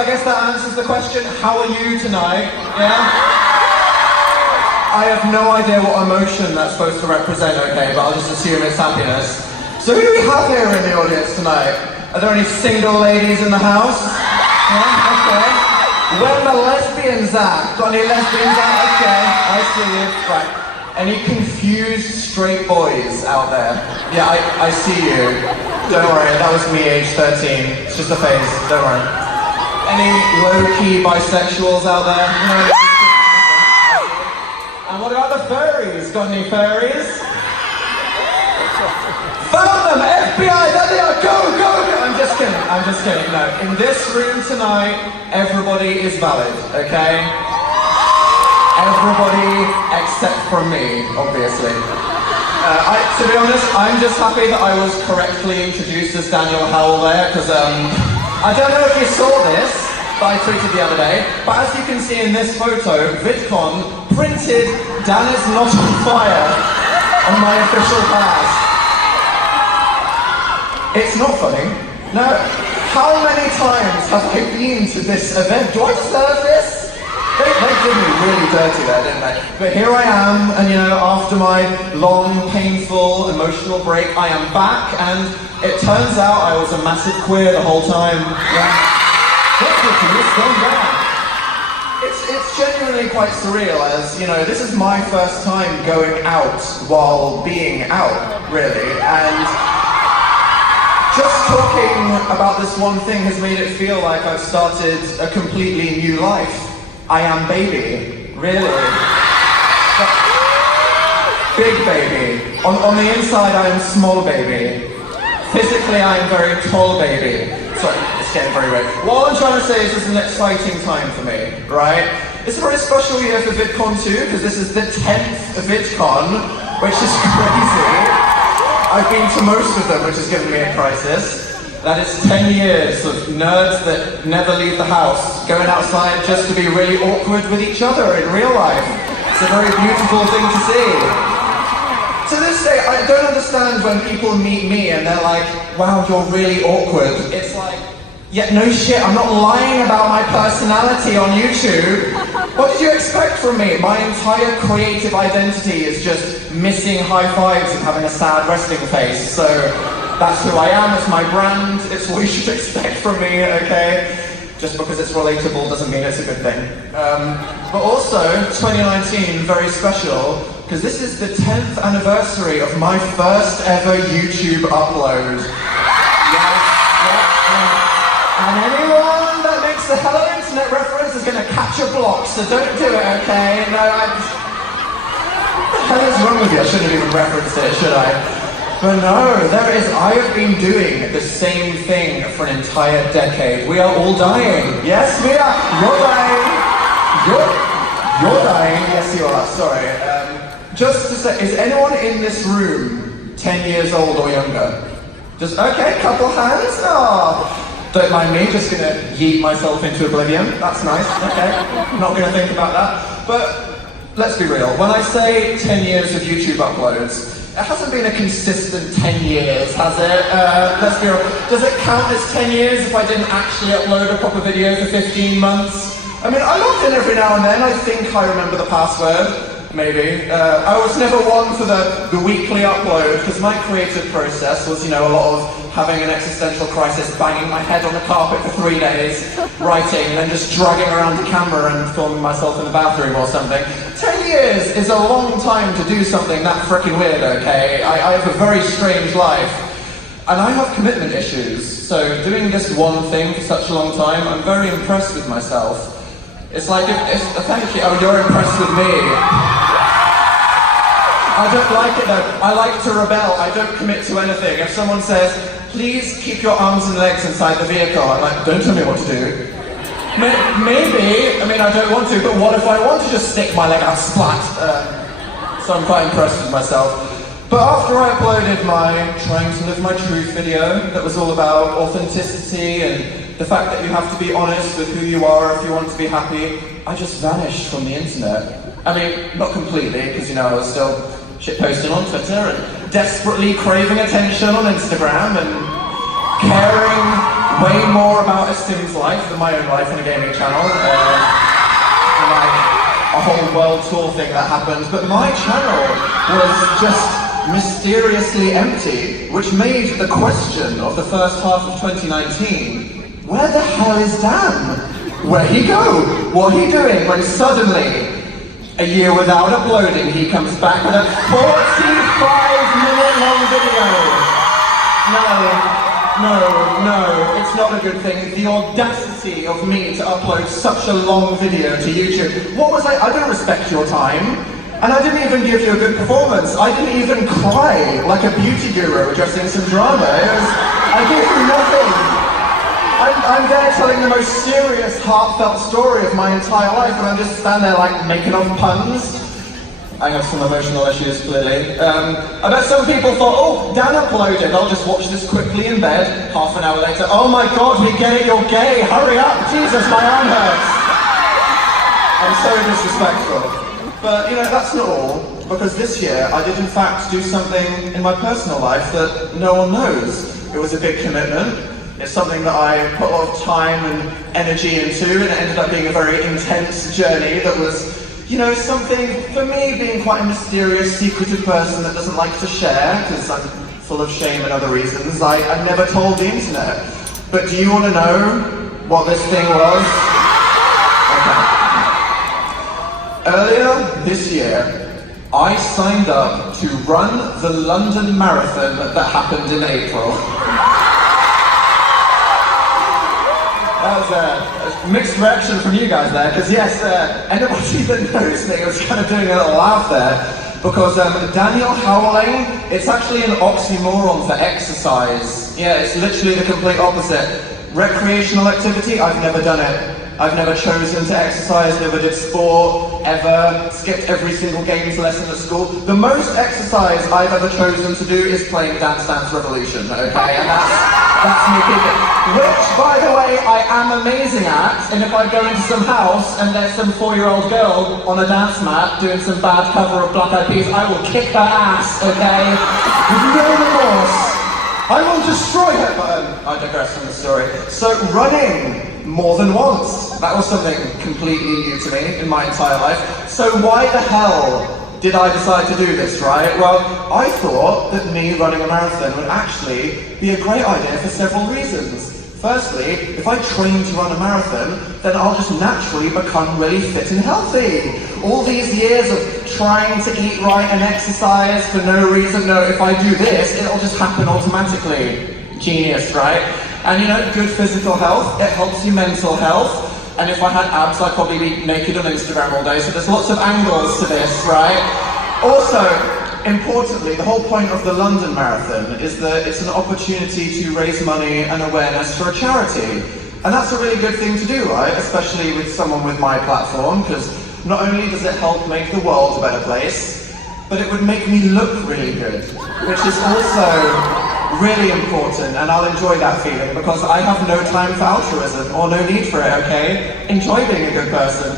I guess that answers the question. How are you tonight? Yeah? I have no idea what emotion that's supposed to represent, okay, but I'll just assume it's happiness. So who do we have here in the audience tonight? Are there any single ladies in the house? Yeah, okay. Where are the lesbians at? Got any lesbians out? Okay, I see you. Right. Any confused straight boys out there? Yeah, I see you. Don't worry, that was me, age 13. It's just a phase, don't worry. Any low-key bisexuals out there? No. And what about the furries? Got any furries? Found them! FBI! There they are! Go! Go! I'm just kidding. No. In this room tonight, everybody is valid, okay? Everybody except for me, obviously. To be honest, I'm just happy that I was correctly introduced as Daniel Howell there, because I don't know if you saw this, that I tweeted the other day, but as you can see in this photo, Vidcon printed "Dan is not on fire" on my official pass. It's not funny. No. How many times have I been to this event? Do I deserve this? They did me really dirty there, didn't they? But here I am, and after my long, painful, emotional break, I am back, and it turns out I was a massive queer the whole time. Yeah. It's genuinely quite surreal, as this is my first time going out while being out, really, and just talking about this one thing has made it feel like I've started a completely new life. I am baby, really. But big baby. On the inside I am small baby. Physically I am very tall baby. Sorry, it's getting very weird. What I'm trying to say is this is an exciting time for me, right? It's a very special year for Vidcon too, because this is the 10th Vidcon, which is crazy. I've been to most of them, which has given me a crisis. That is 10 years of nerds that never leave the house, going outside just to be really awkward with each other in real life. It's a very beautiful thing to see. To this day, I don't understand when people meet me and they're like, wow, you're really awkward. It's like, yeah, no shit, I'm not lying about my personality on YouTube. What did you expect from me? My entire creative identity is just missing high fives and having a sad resting face. So that's who I am, it's my brand, it's what you should expect from me, okay? Just because it's relatable doesn't mean it's a good thing. But also, 2019, very special, because this is the 10th anniversary of my first ever YouTube upload. Yes, and anyone that makes the Hello Internet reference is gonna catch a block, so don't do it, okay? No, what the hell is wrong with you? I shouldn't have even referenced it, should I? But no, I have been doing the same thing for an entire decade. We are all dying. Yes, we are. You're dying. You're dying. Yes, you are. Sorry. Just to say, is anyone in this room 10 years old or younger? Okay, couple hands. Oh, don't mind me, just gonna yeet myself into oblivion. That's nice. Okay, not gonna think about that. But let's be real. When I say 10 years of YouTube uploads, it hasn't been a consistent 10 years, has it? Let's be real. Does it count as 10 years if I didn't actually upload a proper video for 15 months? I mean, I log in every now and then. I think I remember the password. Maybe. I was never one for the weekly upload, because my creative process was, a lot of having an existential crisis, banging my head on the carpet for 3 days, writing, and then just dragging around the camera and filming myself in the bathroom or something. 10 years is a long time to do something that freaking weird, okay? I have a very strange life. And I have commitment issues, so doing this one thing for such a long time, I'm very impressed with myself. It's like, thank you, oh, you're impressed with me. I don't like it though. I like to rebel. I don't commit to anything. If someone says, please keep your arms and legs inside the vehicle, I'm like, don't tell me what to do. Maybe, I don't want to, but what if I want to just stick my leg out, splat? So I'm quite impressed with myself. But after I uploaded my Trying to Live My Truth video, that was all about authenticity and the fact that you have to be honest with who you are if you want to be happy, I just vanished from the internet. Not completely, because I was still shitposting on Twitter and desperately craving attention on Instagram and caring way more about a Sim's life than my own life on a gaming channel. Like a whole world tour thing that happened. But my channel was just mysteriously empty, which made the question of the first half of 2019, where the hell is Dan? Where'd he go? What he doing when suddenly, a year without uploading, he comes back with a 45-minute long video? No, it's not a good thing. The audacity of me to upload such a long video to YouTube. What was I don't respect your time. And I didn't even give you a good performance. I didn't even cry like a beauty guru addressing some drama. I gave you nothing. I'm there telling the most serious, heartfelt story of my entire life, and I'm just standing there like making off puns. I have some emotional issues, clearly. I bet some people thought, oh, Dan uploaded, I'll just watch this quickly in bed. Half an hour later, oh my God, we get it, you're gay, hurry up, Jesus, my arm hurts. I'm so disrespectful. But, you know, that's not all, because this year I did in fact do something in my personal life that no one knows. It was a big commitment. It's something that I put a lot of time and energy into, and it ended up being a very intense journey that was, you know, something, for me, being quite a mysterious, secretive person that doesn't like to share, because I'm full of shame and other reasons, I never told the internet. But do you want to know what this thing was? Okay. Earlier this year, I signed up to run the London Marathon that happened in April. That was a mixed reaction from you guys there, because yes, anybody that knows me was kind of doing a little laugh there, because Daniel Howling, it's actually an oxymoron for exercise. Yeah, it's literally the complete opposite. Recreational activity, I've never done it. I've never chosen to exercise, never did sport, ever, skipped every single games lesson at school. The most exercise I've ever chosen to do is playing Dance Dance Revolution, okay? And that's me keeping. Which, by the way, I am amazing at, and if I go into some house and there's some 4-year-old girl on a dance mat doing some bad cover of Black Eyed Peas, I will kick her ass, okay? With no remorse. I will destroy her, but I digress from the story. So running more than once, that was something completely new to me in my entire life. So why the hell did I decide to do this, right? Well, I thought that me running a marathon would actually be a great idea for several reasons. Firstly, if I train to run a marathon, then I'll just naturally become really fit and healthy. All these years of trying to eat right and exercise for no reason, no, if I do this, it'll just happen automatically. Genius, right? And you know, good physical health, it helps you mental health. And if I had abs, I'd probably be naked on Instagram all day, so there's lots of angles to this, right? Also, importantly, the whole point of the London Marathon is that it's an opportunity to raise money and awareness for a charity. And that's a really good thing to do, right? Especially with someone with my platform, because not only does it help make the world a better place, but it would make me look really good, which is also really important, and I'll enjoy that feeling because I have no time for altruism, or no need for it, okay? Enjoy being a good person.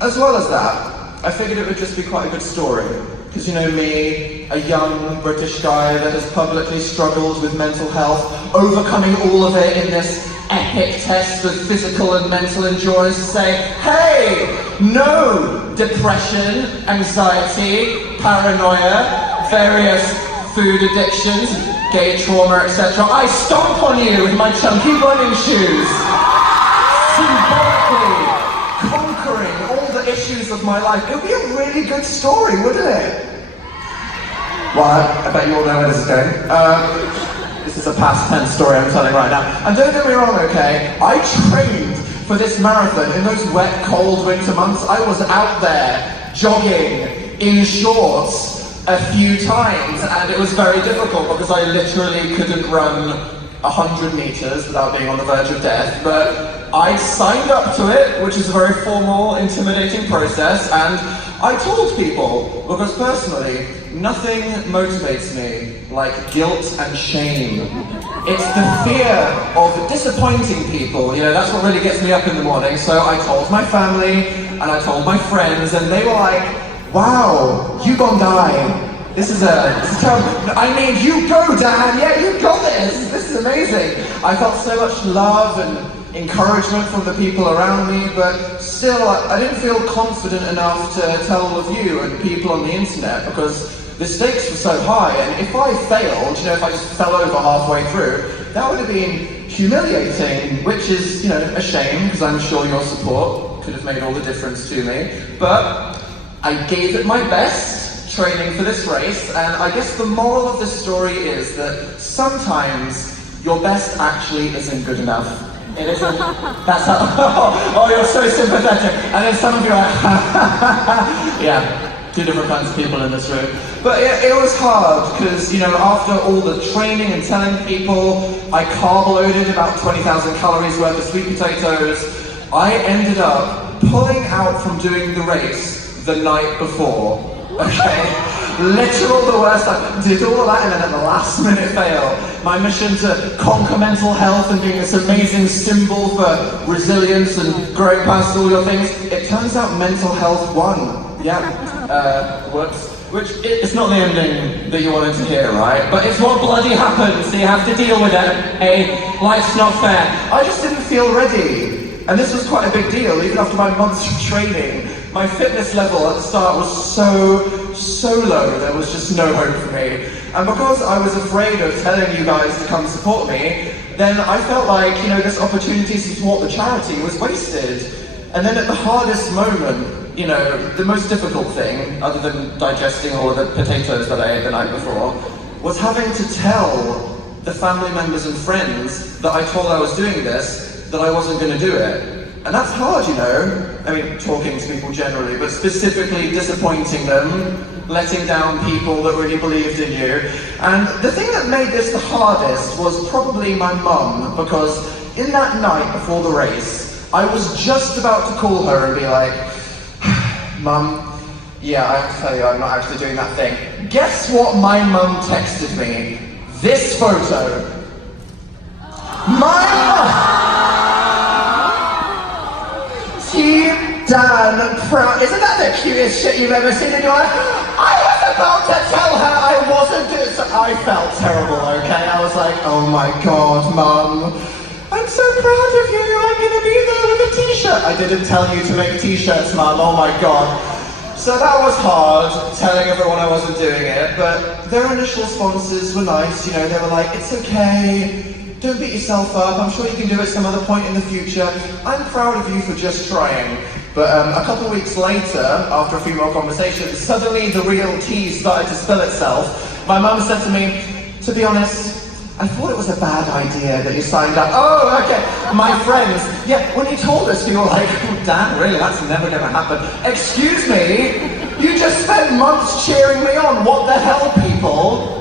As well as that, I figured it would just be quite a good story. Because you know me, a young British guy that has publicly struggled with mental health, overcoming all of it in this epic test of physical and mental endurance to say, hey, no depression, anxiety, paranoia, various food addictions, gay trauma, etc. I stomp on you with my chunky running shoes. Symbolically conquering all the issues of my life. It would be a really good story, wouldn't it? Well, I bet you all know where this is going. This is a past tense story I'm telling right now. And don't get me wrong, okay? I trained for this marathon in those wet, cold winter months. I was out there jogging in shorts a few times, and it was very difficult because I literally couldn't run 100 meters without being on the verge of death, but I signed up to it, which is a very formal, intimidating process, and I told people, because personally, nothing motivates me like guilt and shame. It's the fear of disappointing people, you know, that's what really gets me up in the morning. So I told my family, and I told my friends, and they were like, wow, you gon' die. This is terrible. I mean, you go, Dad. Yeah, you got this. This is amazing. I felt so much love and encouragement from the people around me, but still, I didn't feel confident enough to tell all of you and people on the internet because the stakes were so high, and if I failed, if I just fell over halfway through, that would have been humiliating, which is, a shame, because I'm sure your support could have made all the difference to me. But I gave it my best training for this race, and I guess the moral of this story is that sometimes your best actually isn't good enough. It isn't. That's how. Oh, you're so sympathetic. And then some of you are like, yeah. Two different kinds of people in this room. But it was hard because, after all the training and telling people, I carb loaded about 20,000 calories worth of sweet potatoes. I ended up pulling out from doing the race the night before. Okay? Literal the worst. I did all of that and then at the last minute fail. My mission to conquer mental health and being this amazing symbol for resilience and growing past all your things. It turns out mental health won. Yeah, whoops. Which, it's not the ending that you wanted to hear, right? But it's what bloody happened, so you have to deal with it. Hey, life's not fair. I just didn't feel ready. And this was quite a big deal, even after my months of training. My fitness level at the start was so low, there was just no hope for me. And because I was afraid of telling you guys to come support me, then I felt like, this opportunity to support the charity was wasted. And then at the hardest moment, the most difficult thing, other than digesting all of the potatoes that I ate the night before, was having to tell the family members and friends that I told I was doing this, that I wasn't going to do it. And that's hard, I mean, talking to people generally, but specifically disappointing them, letting down people that really believed in you. And the thing that made this the hardest was probably my mum, because in that night before the race, I was just about to call her and be like, Mum, yeah, I have to tell you, I'm not actually doing that thing. Guess what my mum texted me? This photo. My mum! Team Dan Proud. Isn't that the cutest shit you've ever seen in your life? I was about to tell her I wasn't doing so. I felt terrible, okay? I was like, oh my God, Mum. I'm so proud of you, I'm gonna be there with a t-shirt. I didn't tell you to make t-shirts, Mum, oh my God. So that was hard, telling everyone I wasn't doing it, but their initial responses were nice, they were like, it's okay, don't beat yourself up, I'm sure you can do it some other point in the future. I'm proud of you for just trying. But a couple of weeks later, after a few more conversations, suddenly the real tea started to spill itself. My mum said to me, to be honest, I thought it was a bad idea that you signed up. Oh, okay. My friends, yeah, when you told us, you were like, oh, Dan, really, that's never going to happen. Excuse me, you just spent months cheering me on. What the hell, people?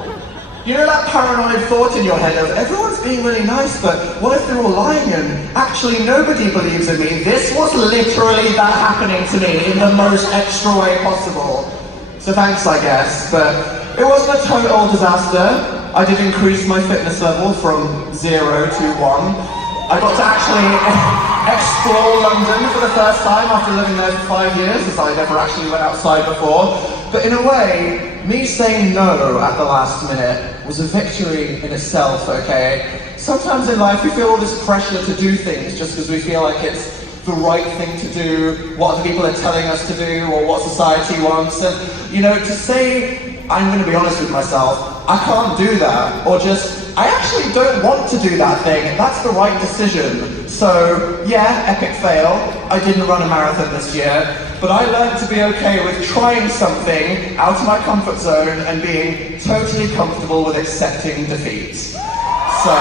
That paranoid thought in your head of, everyone's being really nice, but what if they're all lying and actually nobody believes in me? This was literally that happening to me in the most extra way possible. So thanks, I guess, but it wasn't a total disaster. I did increase my fitness level from 0 to 1. I got to actually explore London for the first time after living there for 5 years, as I never actually went outside before. But in a way, me saying no at the last minute was a victory in itself, okay? Sometimes in life we feel all this pressure to do things just because we feel like it's the right thing to do, what other people are telling us to do, or what society wants. And, to say, I'm going to be honest with myself, I can't do that, or just, I actually don't want to do that thing, that's the right decision. So, yeah, epic fail. I didn't run a marathon this year, but I learned to be okay with trying something out of my comfort zone and being totally comfortable with accepting defeat. So,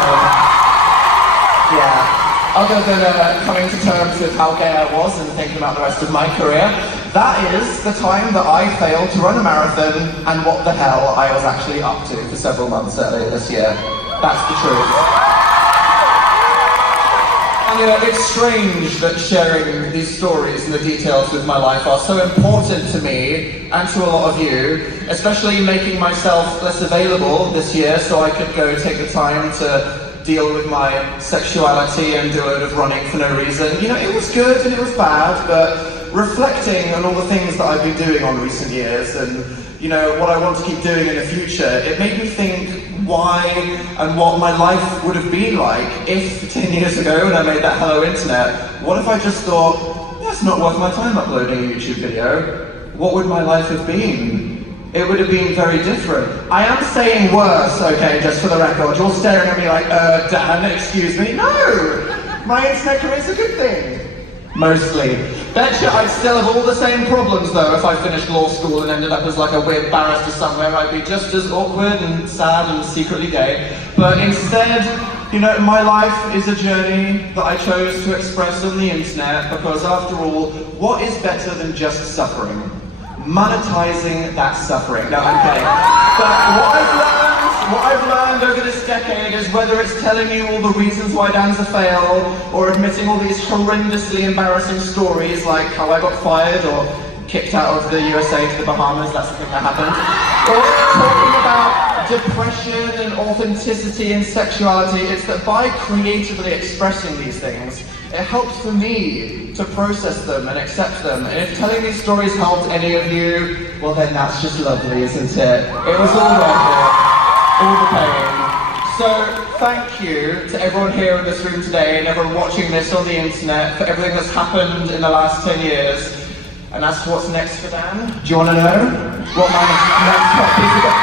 yeah. Other than coming to terms with how gay I was and thinking about the rest of my career, that is the time that I failed to run a marathon and what the hell I was actually up to for several months earlier this year. That's the truth. And it's strange that sharing these stories and the details with my life are so important to me and to a lot of you, especially making myself less available this year so I could go take the time to deal with my sexuality and do a load of running for no reason. It was good and it was bad, but reflecting on all the things that I've been doing on recent years and, what I want to keep doing in the future, it made me think, why and what my life would have been like if 10 years ago when I made that Hello Internet, what if I just thought, yeah, it's not worth my time uploading a YouTube video? What would my life have been? It would have been very different. I am saying worse, okay, just for the record. You're staring at me like, Dan, excuse me. No! My internet career is a good thing. Mostly. Betcha I'd still have all the same problems though if I finished law school and ended up as like a weird barrister somewhere. I'd be just as awkward and sad and secretly gay. But instead, you know, my life is a journey that I chose to express on the internet because after all, what is better than just suffering? Monetizing that suffering. No, I'm kidding. But what I've learned over this decade is whether it's telling you all the reasons why Dan's a fail, or admitting all these horrendously embarrassing stories like how I got fired or kicked out of the USA to the Bahamas, that's the thing that happened, or talking about depression and authenticity and sexuality, it's that by creatively expressing these things, it helps for me to process them and accept them. And if telling these stories helped any of you, well then that's just lovely, isn't it? It was all worth it, all the pain. So thank you to everyone here in this room today and everyone watching this on the internet for everything that's happened in the last 10 years. And as for what's next for Dan, do you want to know what my next top piece is?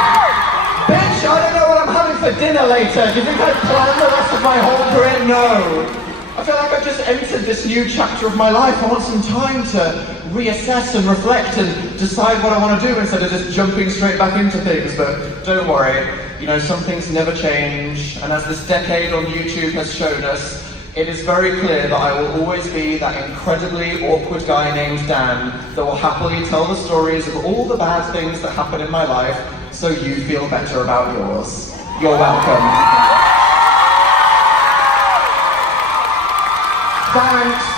Bitch, I don't know what I'm having for dinner later. Do you think I'd plan the rest of my whole career? No. I feel like I've just entered this new chapter of my life. I want some time to reassess and reflect and decide what I want to do instead of just jumping straight back into things. But don't worry, you know, some things never change. And as this decade on YouTube has shown us, it is very clear that I will always be that incredibly awkward guy named Dan that will happily tell the stories of all the bad things that happen in my life so you feel better about yours. You're welcome. Thanks.